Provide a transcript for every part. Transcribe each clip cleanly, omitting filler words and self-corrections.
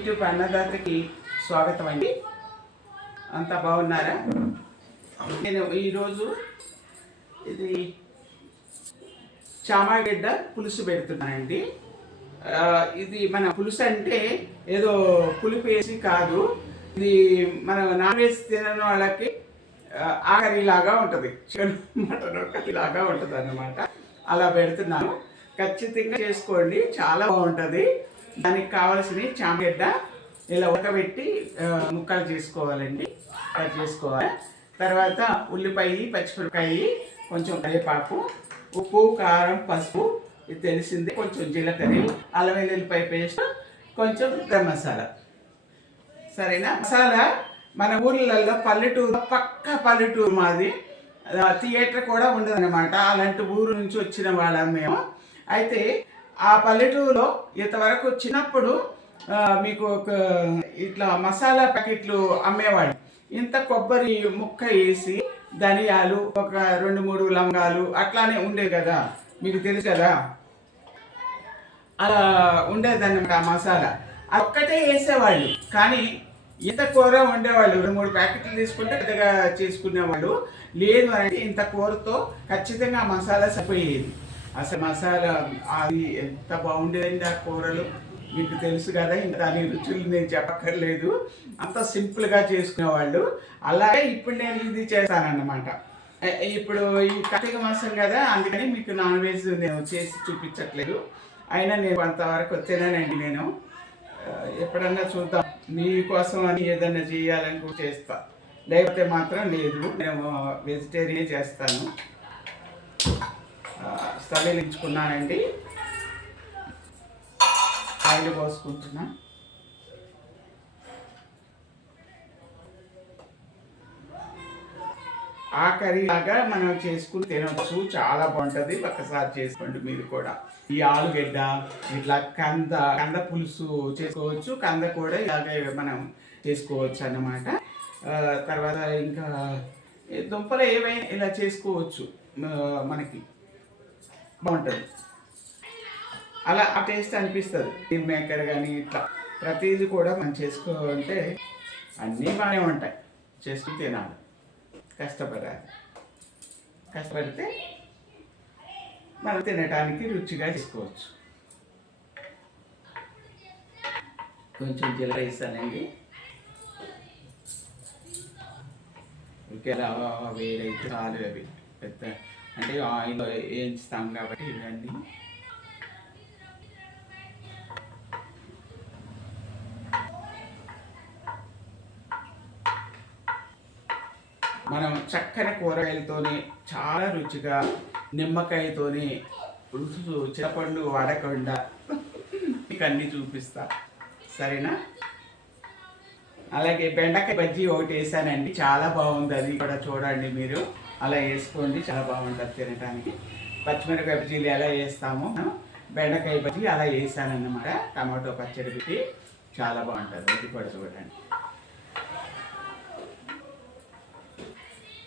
YouTube అన్నదాతకి స్వాగతం అండి. అంతా బాగున్నారా? నేను ఈరోజు ఇది చామగడ్డ పులుసు పెడుతున్నానండి. ఇది మన పులుసు అంటే ఏదో పులుపు వేసి కాదు, ఇది మన నాన్ వెజ్ తినని వాళ్ళకి ఆకరిలాగా ఉంటుంది, చికెన్ మటన్ కర్రీలాగా ఉంటుంది అన్నమాట. అలా పెడుతున్నాను, ఖచ్చితంగా చేసుకోండి, చాలా బాగుంటుంది. దానికి కావాల్సిన చామగడ్డ ఇలా ఉడకబెట్టి ముక్కలు చేసుకోవాలండి, కట్ చేసుకోవాలి. తర్వాత ఉల్లిపాయ, పచ్చిమిరపకాయ, కొంచెం కరివేపాకు, ఉప్పు, కారం, పసుపు, ఇది తెలిసిందే, కొంచెం జీలకర్ర, అల్లం వెల్లుల్లిపాయ పేస్ట్, కొంచెం గరం మసాలా. సరేనా? మసాలా మన ఊర్లలో పల్లెటూరు, పక్క పల్లెటూరు మాది, థియేటర్ కూడా ఉండదన్నమాట. అలాంటి ఊరు నుంచి వచ్చిన వాళ్ళం మేము. అయితే ఆ పల్లెటూరులో ఇంతవరకు చిన్నప్పుడు మీకు ఒక ఇట్లా మసాలా ప్యాకెట్లు అమ్మేవాడు. ఇంత కొబ్బరి ముక్క వేసి ధనియాలు, ఒక 2-3 లవంగాలు అట్లానే ఉండేది కదా, మీకు తెలుసు కదా. అలా ఉండేదన్నమాట ఆ మసాలా. ఒక్కటే వేసేవాళ్ళు, కానీ ఇంత కూర ఉండేవాళ్ళు. 2-3 ప్యాకెట్లు తీసుకుంటే పెద్దగా చేసుకునేవాళ్ళు. లేదు అంటే ఇంత కూరతో ఖచ్చితంగా మసాలా సరిపోయేది. అసలు మసాలా అది ఎంత బాగుండేదండి ఆ కూరలు, మీకు తెలుసు కదా. ఇంకా దాని రుచులు నేను చెప్పక్కర్లేదు, అంత సింపుల్గా చేసుకునేవాళ్ళు. అలాగే ఇప్పుడు నేను ఇది చేస్తానన్నమాట. ఇప్పుడు ఈ కార్తీక మాసం కదా, అందుకని మీకు నాన్ వెజ్ నేను చేసి చూపించట్లేదు. అయినా నేను కొంతవరకు తినానండి. నేను ఎప్పుడన్నా చూద్దాం, మీకోసం అని ఏదన్నా చేయాలని చేస్తా, లేకపోతే మాత్రం లేదు. నేను వెజిటేరియన్ చేస్తాను. స్టవ్ వెలిగించుకున్నానండి, ఆయిల్ పోసుకుంటున్నా. ఆ కర్రీ లాగా మనం చేసుకుని తినవచ్చు, చాలా బాగుంటుంది. ఒక్కసారి చేసుకోండి మీరు కూడా. ఈ ఆలుగడ్డ, ఇట్లా కంద పులుసు చేసుకోవచ్చు, కంద కూడా ఇలాగే మనం చేసుకోవచ్చు అన్నమాట. తర్వాత ఇంకా దుంపలు ఏవైనా ఇలా చేసుకోవచ్చు, మనకి బాగుంటుంది. అలా ఆ టేస్ట్ అనిపిస్తుంది. మీల్ మేకర్ కానీ ఇట్లా ప్రతిదీ కూడా మనం చేసుకోవాలంటే అన్నీ బాగానే ఉంటాయి, చేసుకుని తినాలి, కష్టపడాలి. కష్టపడితే మనం తినడానికి రుచిగా చేసుకోవచ్చు. కొంచెం జీలకర్ర వేస్తానండి, ఇంకెలా వేడైతే చాలు. అవి పెద్ద అంటే ఆయిల్ వేయించుతాం కాబట్టి ఇవన్నీ. మనం చక్కని కూరగాయలతోనే చాలా రుచిగా, నిమ్మకాయతోనే పులుసు, చింతపండు వాడకుండా మీకు అన్నీ చూపిస్తా, సరేనా? అలాగే బెండకాయ బజ్జీ ఒకటి వేసానండి, చాలా బాగుంది. అది కూడా చూడండి మీరు, అలా వేసుకోండి, చాలా బాగుంటుంది తినడానికి. పచ్చిమిరపకాయ బజ్జీలు ఎలా వేస్తామో బెండకాయ బజ్జీ అలా వేసానన్నమాట. టమాటో పచ్చడి పెట్టి చాలా బాగుంటుంది, అది కూడా చూడండి.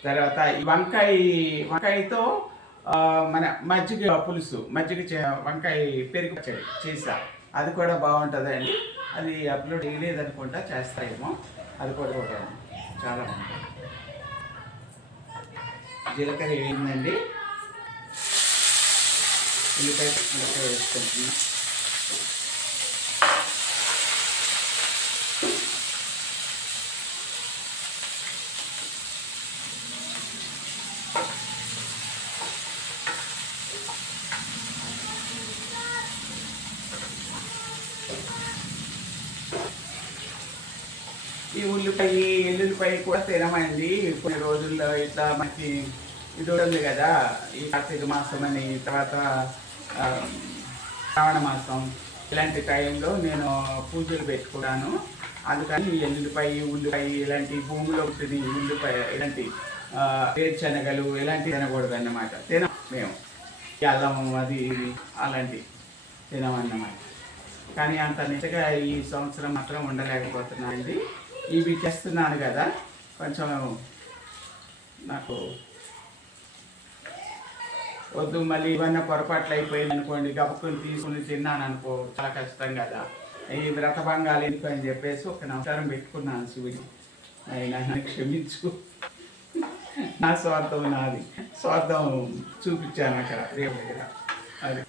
తర్వాత ఈ వంకాయతో మన మజ్జిగ పులుసు, వంకాయ పెరుగు పచ్చడి చేసా, అది కూడా బాగుంటుందండి. అది అప్లోడ్ చేయలేదనుకుంటా, చేస్తాయేమో, అది కూడా చూడండి, చాలా బాగుంటుంది. జీలకర్ర వేయిందండి, ఉల్లిపాయ వేసుకుంటున్నా. ఈ ఉల్లిపాయ, ఎల్లుల్లిపాయ కూడా తినమండి కొన్ని రోజుల్లో. ఇట్లా మనకి ఇది ఉంది కదా, ఈ కార్తీక మాసం అని, తర్వాత శ్రావణ మాసం, ఇలాంటి టైంలో నేను పూజలు పెట్టుకున్నాను. అందుకని ఎల్లుల్లిపాయ, ఉల్లిపాయ, ఇలాంటి భూమిలో ఉంటుంది ఉల్లిపాయ, ఇలాంటి వేరుశనగలు ఇలాంటివి తినకూడదు అన్నమాట. తినం మేము, అల్లం అది అలాంటివి తినమన్నమాట. కానీ అంత నిజంగా ఈ సంవత్సరం మాత్రం ఉండలేకపోతున్నానండి. ఇవి చేస్తున్నాను కదా, కొంచెం నాకు వద్దు, మళ్ళీ ఇవన్నీ పొరపాట్లు అయిపోయింది అనుకోండి, గబుక్కుని తీసుకుని తిన్నాను అనుకో, చాలా కష్టం కదా. ఈ వ్రతభంగాలు ఎందుకు అని చెప్పేసి ఒక నమస్కారం పెట్టుకున్నాను శివుడి. ఆయన క్షమించు, నా స్వార్థం నాది, స్వార్థం చూపించాను అక్కడ దేవుడి దగ్గర. అది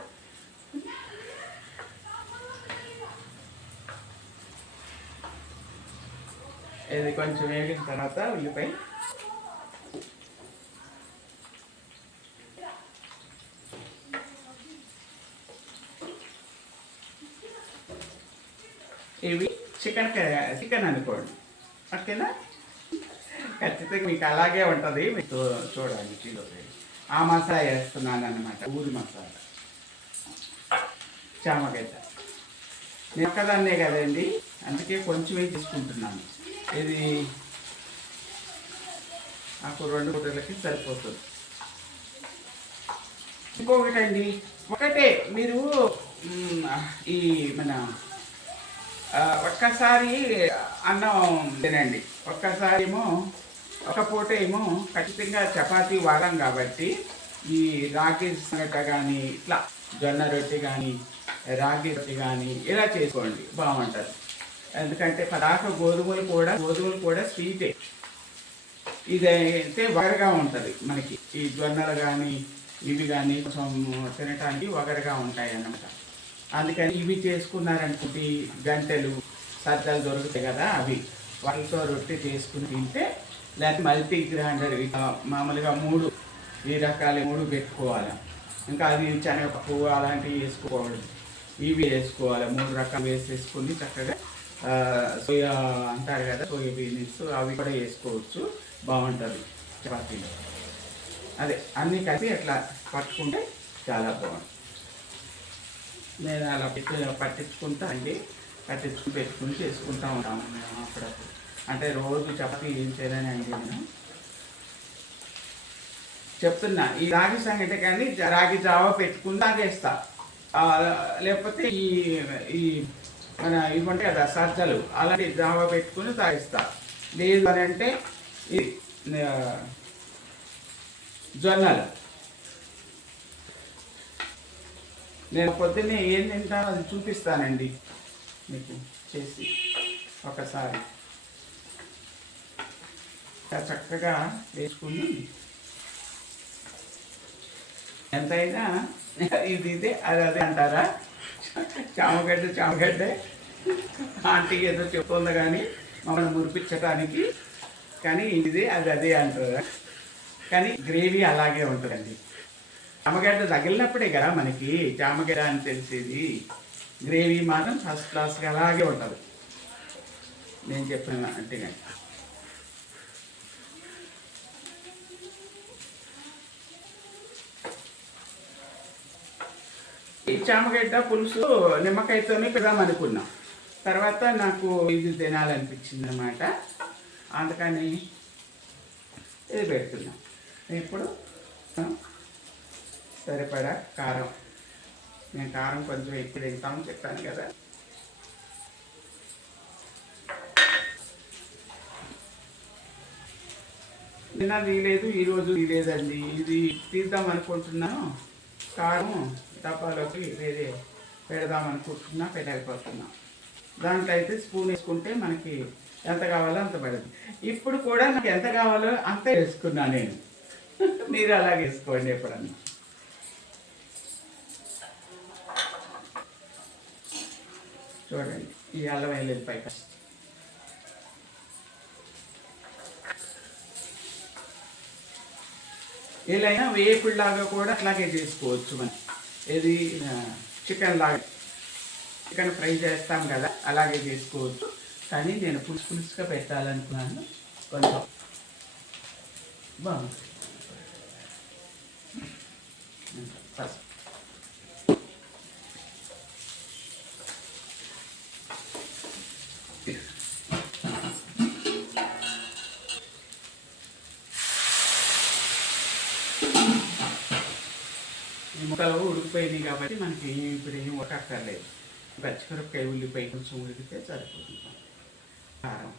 ఇది కొంచెం వేగిన తర్వాత ఉల్లిపాయ ఇవి చికెన్ అనుకోండి, ఓకేనా? ఖచ్చితంగా మీకు అలాగే ఉంటుంది, మీకు చూడాలి. కిలో ఆ మసాలా వేస్తున్నాను అన్నమాట, ఊరి మసాలా, చామగడ్డ. నేను ఒక్కదాన్నే కదండి, అందుకే కొంచెమే తీసుకుంటున్నాను. ఇది నాకు 2 పూటలకి సరిపోతుంది. ఇంకొకటండి, ఒకటే మీరు ఈ మన ఒక్కసారి అన్నం తినండి, ఒక్కసారి ఏమో ఒక పూట ఏమో ఖచ్చితంగా చపాతీ వాడాం కాబట్టి ఈ రాగి సంగట కానీ, ఇట్లా జొన్న రొట్టె కానీ, రాగి రొట్టె కానీ ఇలా చేసుకోండి, బాగుంటుంది. ఎందుకంటే పదార్థ గోధుమలు కూడా స్వీటే. ఇది అయితే వగరగా ఉంటుంది మనకి, ఈ జొన్నలు కానీ ఇవి కానీ కొంచెం తినటానికి వగరగా ఉంటాయి అన్నమాట. అందుకని ఇవి చేసుకున్నారనుకుంటే గంటెలు సద్దలు దొరుకుతాయి కదా, అవి వాటితో రొట్టె చేసుకుని తింటే, లేకపోతే మల్టీ గ్రైండర్ మామూలుగా 3 ఈ రకాలు 3 పెట్టుకోవాలి. ఇంకా అది శనగపప్పు అలాంటివి వేసుకోకూడదు, ఇవి వేసుకోవాలి. 3 రకాలు వేసేసుకుని చక్కగా సోయా అంటారు కదా, సోయా బీన్స్ అవి కూడా వేసుకోవచ్చు, బాగుంటుంది చపాతీలో. అదే అన్నీ కలిపి అట్లా పట్టుకుంటే చాలా బాగుంటుంది. నేను అలా పట్టించుకుంటా అండి, పట్టించుకుని పెట్టుకుని చేసుకుంటూ ఉంటాము మేము అప్పుడప్పుడు. అంటే రోజు చపాతీ ఏం చేయాలని అండి నేను చెప్తున్నా. ఈ రాగి సంగటి కానీ రాగి జావా పెట్టుకుని తాగేస్తా, లేకపోతే ఈ ఈ మన ఇవి ఉంటాయి కదా సజ్జలు, అలాంటి జావా పెట్టుకుని తాగిస్తా. లేదు అని అంటే ఈ జొన్నలు. నేను పొద్దున్నే ఏం తింటానో అది చూపిస్తానండి మీకు చేసి ఒకసారి. చక్కగా వేసుకుని ఎంతైనా ఇది ఇదే అది అదే అంటారా, చామగడ్డ ఆంటీ ఏదో చెప్తుందా కానీ మమ్మల్ని మురిపించడానికి, కానీ ఇది అది అదే అంటారా. కానీ గ్రేవీ అలాగే ఉంటుందండి. చామగడ్డ తగిలినప్పుడే కదా మనకి చామగడ్డ అని తెలిసేది. గ్రేవీ మాత్రం ఫస్ట్ క్లాస్గా అలాగే ఉంటుంది, నేను చెప్పిన అంటే. ఈ చామగడ్డ పులుసు నిమ్మకాయతోనే పెడదామనుకున్నాం, తర్వాత నాకు ఇది తినాలనిపించింది అన్నమాట, అందుకని ఇది పెడుతున్నాం. ఇప్పుడు సరిపడా కారం, నేను కారం కొంచెం ఎక్కువ తింటామని చెప్పాను కదా. నిన్న తీయలేదు, ఈరోజు తీయలేదండి. ఇది తీద్దాం అనుకుంటున్నాను, కారం డబ్బాలోకి వేరే పెడదాం అనుకుంటున్నా, పెట్టకపోతున్నా. దాంట్లో అయితే స్పూన్ వేసుకుంటే మనకి ఎంత కావాలో అంత పడుతుంది. ఇప్పుడు కూడా నాకు ఎంత కావాలో అంత వేసుకున్నా నేను, మీరు అలాగే వేసుకోండి ఎప్పుడన్నా. చూడండి ఈ అల్లం వెల్లుల్లిపాయ ఏలైనా వేపుడులాగా కూడా అట్లాగే చేసుకోవచ్చు మనం. ఏది చికెన్ లాగా, చికెన్ ఫ్రై చేస్తాం కదా అలాగే చేసుకోవచ్చు. కానీ నేను పులుసుగా పెట్టాలనుకున్నాను, కొంచెం బాగుంది. ఫస్ట్ ముక్కలు ఉడికిపోయినాయి కాబట్టి మనకి ఇప్పుడు ఏం ఉడకక్కర్లేదు. పచ్చిమిరపకాయ ఉల్లిపాయ కొంచెం ఉడికితే సరిపోతుంది. కారం,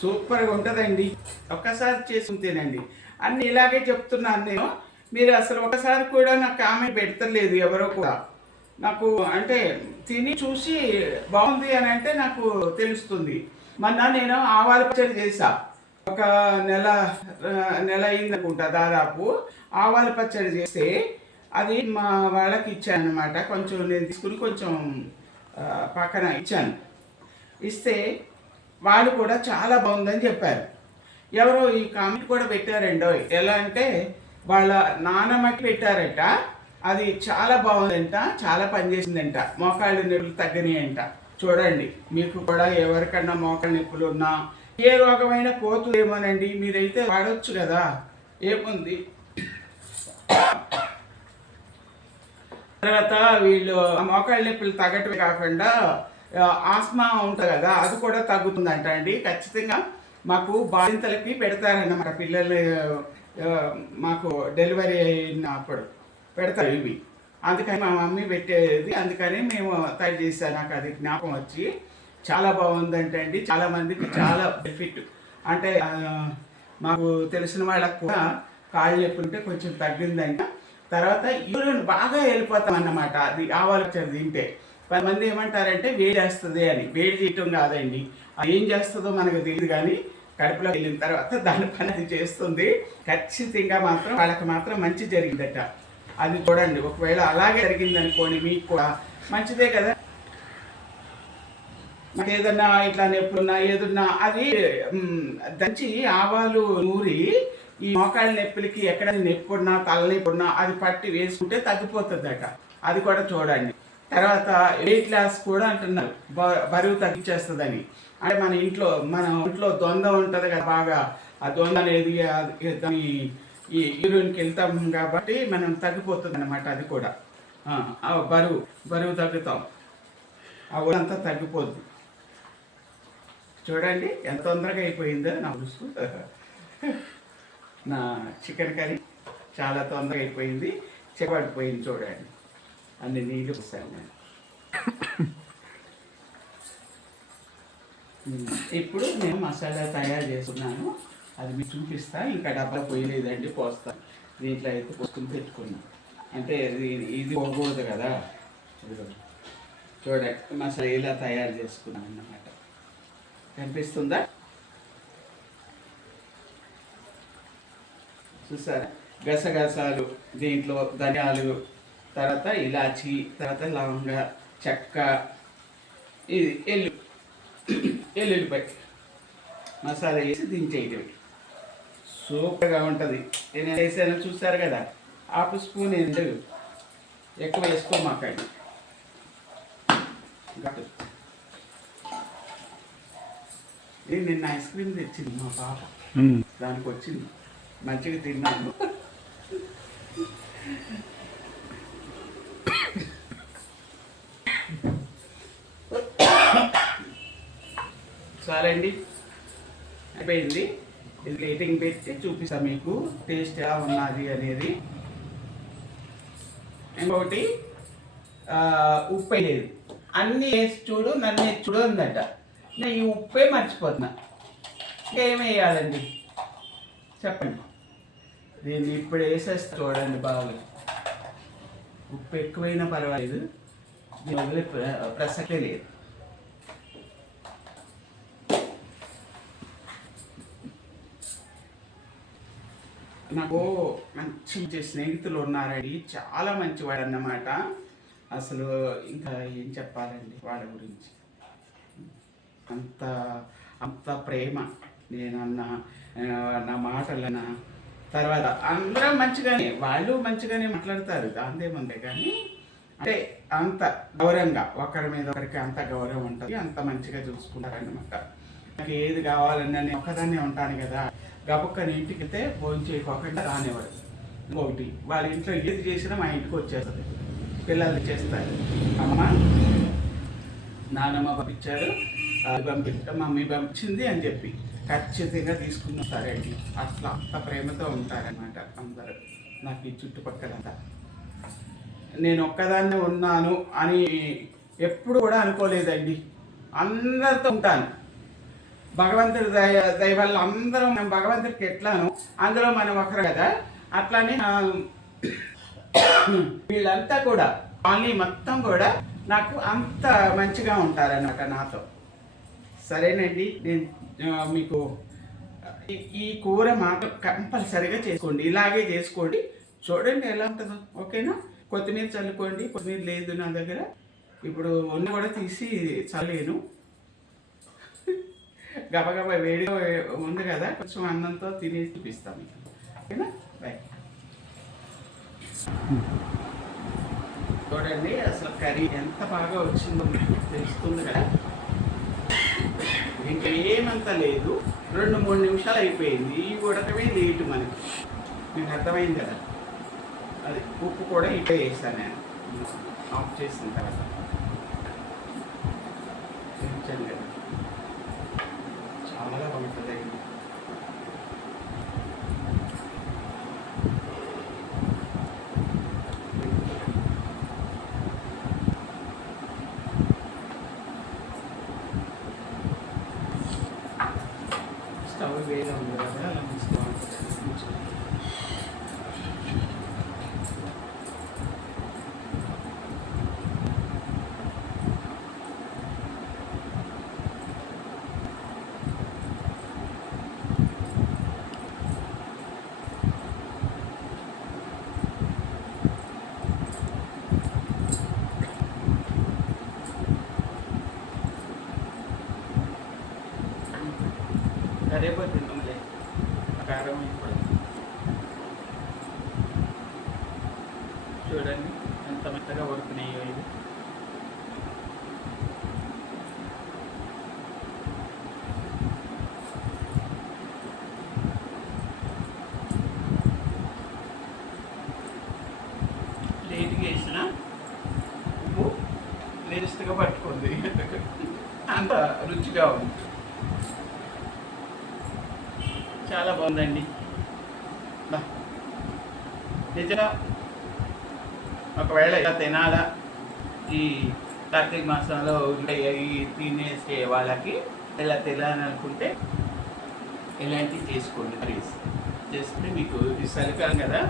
సూపర్గా ఉంటుందండి, ఒక్కసారి చేసుకుని తినండి. అన్నీ ఇలాగే చెప్తున్నాను నేను. మీరు అసలు ఒకసారి కూడా నాకు కామెంట్ పెడతలేదు ఎవరో కూడా. నాకు అంటే తిని చూసి బాగుంది అని అంటే నాకు తెలుస్తుంది. మొన్న నేను ఆవాల పచ్చడి చేసా, ఒక నెల నెల అయిందనుకుంటా దాదాపు. ఆవాల పచ్చడి చేస్తే అది మా వాళ్ళకి ఇచ్చాను అనమాట. కొంచెం నేను తీసుకుని కొంచెం పక్కన ఇచ్చాను. ఇస్తే వాళ్ళు కూడా చాలా బాగుందని చెప్పారు. ఎవరో ఈ కామెంట్ కూడా పెట్టారండో. ఎలా అంటే వాళ్ళ నాన్నమ్మకి పెట్టారట, అది చాలా బాగుందంట, చాలా పనిచేసిందంట, మోకాళ్ళ నొప్పులు తగ్గనియంట. చూడండి, మీకు కూడా ఎవరికన్నా మోకాళ్ళ నొప్పులు ఉన్నా ఏ రోగమైనా పోతుందేమోనండి, మీరైతే వాడవచ్చు కదా, ఏముంది. తర్వాత వీళ్ళు మోకాళ్ళ నొప్పులు తగ్గటమే కాకుండా ఆస్మా ఉంటుంది కదా, అది కూడా తగ్గుతుందంట అండి. ఖచ్చితంగా మాకు బాలింతలకి పెడతారన్నమాట, పిల్లలు మాకు డెలివరీ అయినప్పుడు పెడతారు ఇవి. అందుకని మా మమ్మీ పెట్టేది, అందుకని మేము తయారు చేసాం. నాకు అది జ్ఞాపకం వచ్చి చాలా బాగుందంటే అండి, చాలా మందికి చాలా బెనిఫిట్. అంటే మాకు తెలిసిన వాళ్ళకు కూడా కాళ్ళు నొప్పులుంటే కొంచెం తగ్గిందంట. తర్వాత యూరిన్ బాగా వెళ్ళిపోతాం అన్నమాట అది ఆవాల పచ్చడి తింటే. కొంతమంది ఏమంటారంటే వేడి చేస్తుంది అని. వేడి చేయటం కాదండి, అది ఏం చేస్తుందో మనకు తెలియదు, కానీ కడుపులో వెళ్ళిన తర్వాత దాని పని అది చేస్తుంది. ఖచ్చితంగా మాత్రం వాళ్ళకి మాత్రం మంచి జరిగిందట. అది చూడండి, ఒకవేళ అలాగే జరిగింది అనుకోండి, మీకు కూడా మంచిదే కదా. నాకు ఏదన్నా ఇట్లా నొప్పులున్నా ఏదున్నా అది దంచి ఆవాలు నూరి ఈ మోకాళ్ళ నొప్పులకి ఎక్కడ నొప్పి ఉన్నా తలనొప్పి ఉన్నా అది పట్టి వేసుకుంటే తగ్గిపోతుందట. అది కూడా చూడండి. తర్వాత వెయిట్ లాస్ కూడా అంటున్నారు, బరువు తగ్గించేస్తుందని. అంటే మన ఇంట్లో దొంద ఉంటుంది కదా బాగా, ఆ దొంద అనేది ఈ యూరిన్కి వెళ్తాం కాబట్టి మనం తగ్గిపోతుంది అనమాట. అది కూడా బరువు తగ్గుతాం, ఆ ఊరంతా తగ్గిపోద్ది. చూడండి ఎంత తొందరగా అయిపోయిందో నా పులుసు. నా చికెన్ కర్రీ చాలా తొందరగా అయిపోయింది, చెపడిపోయింది. చూడండి, అన్ని నీళ్ళు వస్తాను నేను. ఇప్పుడు నేను మసాలా తయారు చేస్తున్నాను, అది మీకు చూపిస్తా. ఇంకా డబ్బా పోయలేదండి, పోస్తాను. దీంట్లో అయితే పోసుకుని పెట్టుకున్నాను, అంటే ఇది పోకూడదు కదా. చూడండి మసాలా ఇలా తయారు చేసుకున్నాను అన్నమాట. కనిపిస్తుందా? చూసారా, గసగసాలు, దీంట్లో ధనియాలు, తర్వాత ఇలాచి, తర్వాత లవంగ, చెక్క, ఇది ఎల్లుల్లిపాయ మసాలా వేసి దించేయటం. సూపర్గా ఉంటుంది. నేను వేసాను చూసారు కదా, హాఫ్ స్పూన్ ఎందుకు ఎక్కువ వేసుకోమాకండి. నేను నిన్న ఐస్ క్రీమ్ తెచ్చింది మా పాప, దానికి వచ్చింది, మంచిగా తిన్నాను. చాలండి, అయిపోయింది. ఇది రేటింగ్ పెట్టి చూపిస్తా మీకు టేస్ట్ ఎలా ఉన్నది అనేది. ఇంకొకటి ఉప్పు వేయలేదు, అన్నీ వేసి చూడు, నన్ను వేసి చూడు అందట. నేను ఈ ఉప్పే మర్చిపోతున్నా. ఇంకేం వేయాలండి చెప్పండి? దీన్ని ఇప్పుడు వేసేస్తా. చూడండి బాగా, ఉప్పు ఎక్కువైనా పర్వాలేదు, దీని వదిలే ప్రసక్తే లేదు. నాకు మంచి స్నేహితులు ఉన్నారండి, చాలా మంచివాడు అన్నమాట. అసలు ఇంకా ఏం చెప్పాలండి వాళ్ళ గురించి, అంత అంత ప్రేమ. నేనన్నా నా మాటలన్నా, తర్వాత అందరం మంచిగానే, వాళ్ళు మంచిగానే మాట్లాడతారు, దాందేముందే. కానీ అంటే అంత గౌరవంగా, ఒకరి మీద ఒకరికి అంత గౌరవం ఉంటుంది, అంత మంచిగా చూసుకుంటారన్నమాట. నాకు ఏది కావాలన్నా నేను ఒక్కదాన్నే ఉంటాను కదా, గబుక్కని ఇంటికి వెళ్తే భోజనం చేయకోకుండా రానివాడు. ఇంకొకటి, వాళ్ళ ఇంట్లో ఏది చేసినా మా ఇంటికి వచ్చేస్తుంది, పిల్లలు చేస్తారు. అమ్మ నానమ్మ పంపించారు, అది పంపించడం మమ్మీ పంపించింది అని చెప్పి ఖచ్చితంగా తీసుకుని వస్తారండి. అట్లా అంత ప్రేమతో ఉంటారనమాట అందరూ నాకు ఈ చుట్టుపక్కలంతా. నేను ఒక్కదాన్నే ఉన్నాను అని ఎప్పుడు కూడా అనుకోలేదండి, అందరితో ఉంటాను. భగవంతుడి దయ వల్ల అందరం, మనం భగవంతుడికి ఎట్లాను, అందులో మనం ఒకరు కదా, అట్లానే వీళ్ళంతా కూడా కాలనీ మొత్తం కూడా నాకు అంత మంచిగా ఉంటారన్నమాట నాతో. సరేనండి, నేను మీకు ఈ కూర మాత్రం కంపల్సరిగా చేసుకోండి, ఇలాగే చేసుకోండి, చూడండి ఎలా ఉంటుందో. ఓకేనా? కొత్తిమీర చల్లుకోండి. కొత్తిమీర లేదు నా దగ్గర, ఇప్పుడు ఉన్న కూడా తీసి చల్లేను. గబగబా వేడిగా ఉంది కదా, కొంచెం అన్నంతో తినేసి చూపిస్తాను మీకు. ఓకేనా? బాయ్. చూడండి అసలు కర్రీ ఎంత బాగా వచ్చిందో మీకు తెలుస్తుంది కదా. ఇంకా ఏమంత లేదు, 2-3 నిమిషాలు అయిపోయింది. ఈ ఉడకమే లేటు మనకి, మీకు అర్థమైంది కదా. అది ఉప్పు కూడా ఇట్లా వేసాను నేను ఆఫ్ చేసిన తర్వాత. చూపించాను కదా, చాలా బాగుంటుంది. స్టవ్ వేగా ఉంది కదా, అలా మంచిగా ఉంటుంది. కరివేపాకు కారం ఇప్పుడు చూడండి ఎంత మెత్తగా ఉడుకున్నాయో ఇది. లేట్గా వేసిన ఉప్పు లేటెస్ట్గా పట్టుకుంది, అంత రుచిగా ఉంది. చాలా బాగుందండి. నిజంగా ఒకవేళ ఇలా తినాలా, ఈ కార్తీక మాసంలో అవి తినేసే వాళ్ళకి ఇలా తినాలని అనుకుంటే ఇలాంటివి చేసుకోండి. కర్రీస్ చేసుకుంటే మీకు ఇది చలికాలం కదా,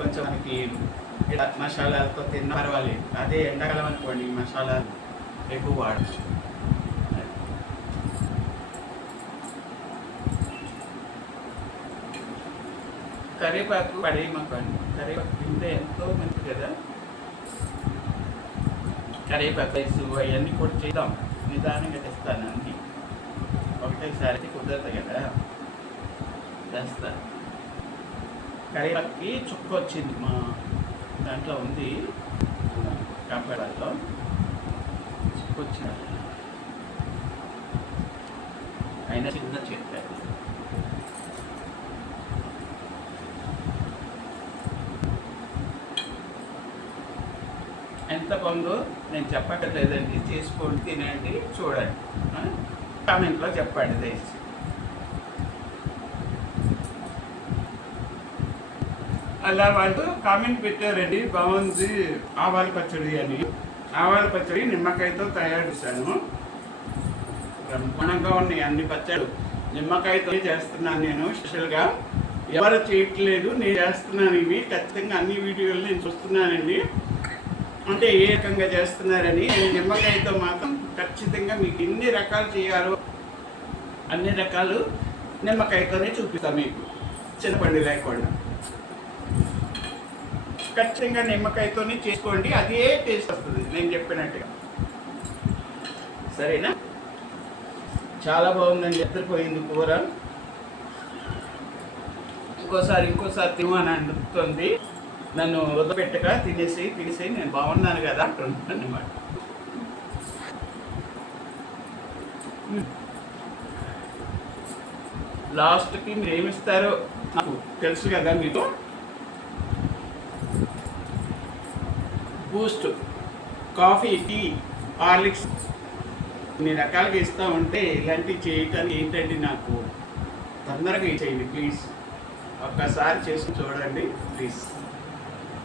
కొంచెం మనకి ఇలా మసాలాలతో తిన్న పర్వాలేదు. అదే ఎండాకాలం అనుకోండి, మసాలాలు ఎక్కువ వాడచ్చు. కరివేపాకు పడేయమాకండి, కరివేపాకు తింటే ఎంతో మంచిది కదా. కరివేపాకు రైస్ అవన్నీ కూడా చేద్దాం, నిదానంగా తెస్తాను. అన్నీ ఒకటేసారి కుదరదు కదా, తెస్తాను. కరివేపాకుకి చుక్క వచ్చింది, మా దాంట్లో ఉంది కంపెనీలో చుక్క వచ్చింది, అయినా చిన్న చెట్టు. ఎంత బాగుందో నేను చెప్పక్కర్లేదండి, చేసుకోండి, తినండి, చూడండి, కామెంట్లో చెప్పండి దయచేసి. అలా వాళ్ళు కామెంట్ పెట్టారండి, బాగుంది ఆవాల పచ్చడి అని. ఆవాల పచ్చడి నిమ్మకాయతో తయారు చేశాను, బ్రహ్మాండంగా ఉన్నాయి అన్ని పచ్చళ్ళు. నిమ్మకాయతో చేస్తున్నాను నేను స్పెషల్గా, ఎవరు చేయట్లేదు, నేను చేస్తున్నాను. ఇవి ఖచ్చితంగా అన్ని వీడియోలు నేను చూస్తున్నానండి, అంటే ఏ రకంగా చేస్తున్నారని. నేను నిమ్మకాయతో మాత్రం ఖచ్చితంగా మీకు ఎన్ని రకాలు చేయాలో అన్ని రకాలు నిమ్మకాయతోనే చూపిస్తాను మీకు, చింతపండు లేకుండా. ఖచ్చితంగా నిమ్మకాయతోనే చేసుకోండి, అదే టేస్ట్ వస్తుంది నేను చెప్పినట్టుగా. సరేనా? చాలా బాగుందండి, ఎత్తిపోయింది కూర. ఇంకోసారి తిను అని అడుగుతుంది నన్ను, వదిలిపెట్టగా తినేసి నేను బాగున్నాను కదా అంటున్నాను అన్నమాట. లాస్ట్కి మీరు ఏమిస్తారో నాకు తెలుసు కదా, మీకు బూస్ట్, కాఫీ, టీ, హార్లిక్స్ ఇన్ని రకాలుగా ఇస్తూ ఉంటే ఇలాంటివి చేయటానికి ఏంటండి, నాకు తొందరగా చేయండి ప్లీజ్. ఒక్కసారి చేసి చూడండి ప్లీజ్.